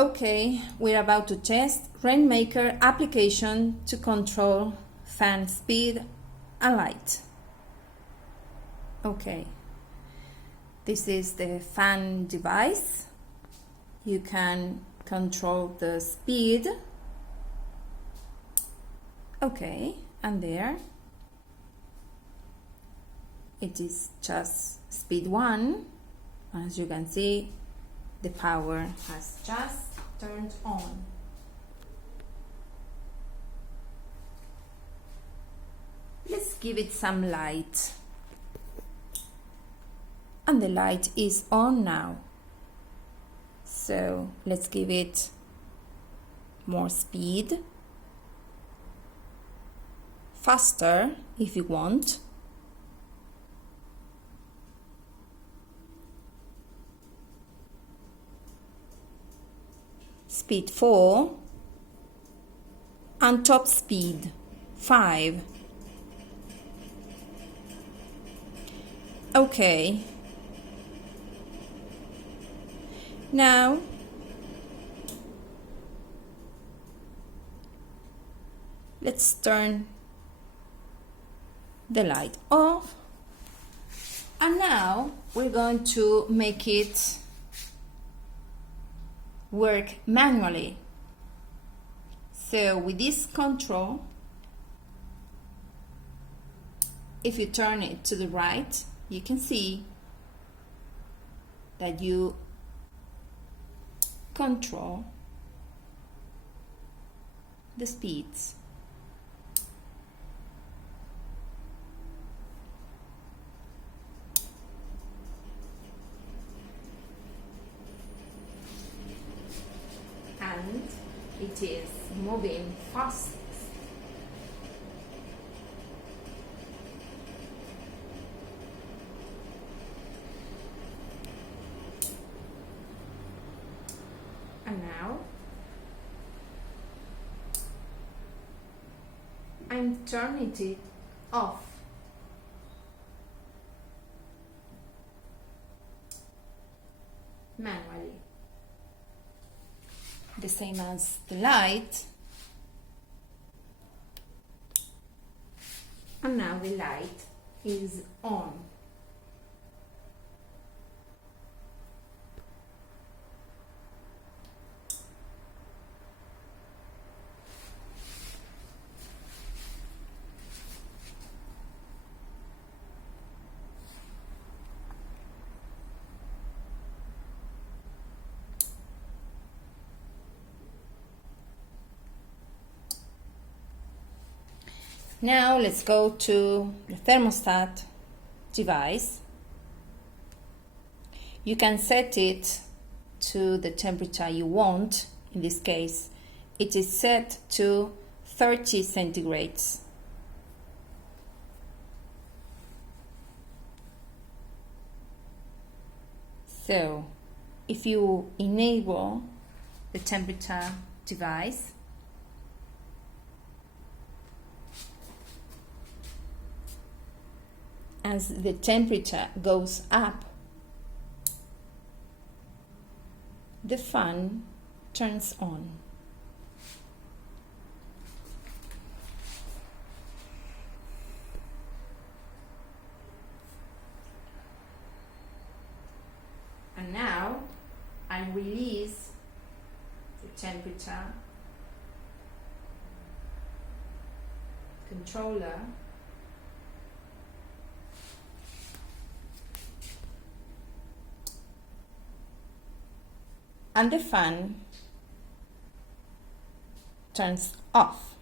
Okay, we're about to test Rainmaker application to control fan speed and light. Okay, this is the fan device. You can control the speed. Okay, and there it is just speed 1. As you can see, the power has just turned on. Let's give it some light. And the light is on now. So let's give it more speed. Faster if you want. Speed 4 and top speed 5. Okay. Now let's turn the light off, and now we're going to make it work manually. So with this control, if you turn it to the right, you can see that you control the speeds. And it is moving fast. And now I'm turning it off. Manually. The same as the light. And now the light is on. Now let's go to the thermostat device. You can set it to the temperature you want. In this case, it is set to 30 centigrades. So, if you enable the temperature device, as the temperature goes up, the fan turns on. And now I release the temperature controller . And the fan turns off.